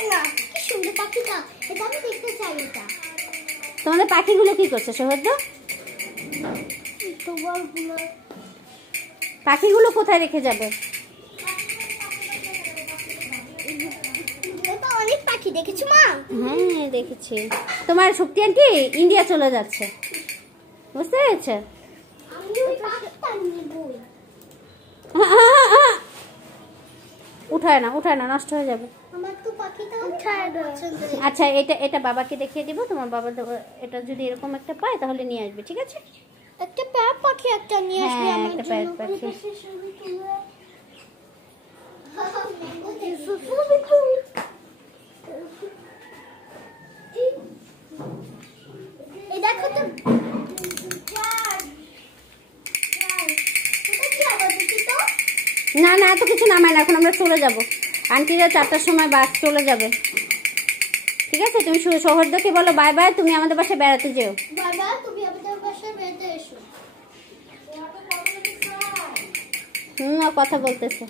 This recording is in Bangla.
কি সুন্দর পাখিটা, এটা আমি দেখতে চাই। এটা তোমাদের পাখিগুলো কি করছে সৌহার্দ্য? পাখিগুলো কোথায় রেখে যাবে? অনেক পাখি দেখেছো মা? হ্যাঁ দেখেছি। তোমার শক্তি আন্টি ইন্ডিয়া চলে যাচ্ছে, বুঝতে পেরেছো? উঠায় না নষ্ট হয়ে যাবে। আচ্ছা এটা বাবাকে দেখিয়ে দিব। তোমার বাবা এটা যদি এরকম একটা পায় তাহলে নিয়ে আসবে, ঠিক আছে? একটা প্যাপ পাখি একটা নিয়ে আসবে হ্যাঁ, আমার একটা জন্য। প্যাপ পাখি। এই দেখো তো, না এত কিছু নামায় না, এখন আমরা চলে যাব। আন্টিরা 4টার সময় বাস চলে যাবে, ঠিক আছে? তুমি সৌহার্দ্যকে বলো বাই বাই, তুমি আমাদের বাসায় বেড়াতে যেও। বাবা তুমি আমাদের বাসায় বেড়াতে এসো। কথা বলতেছে।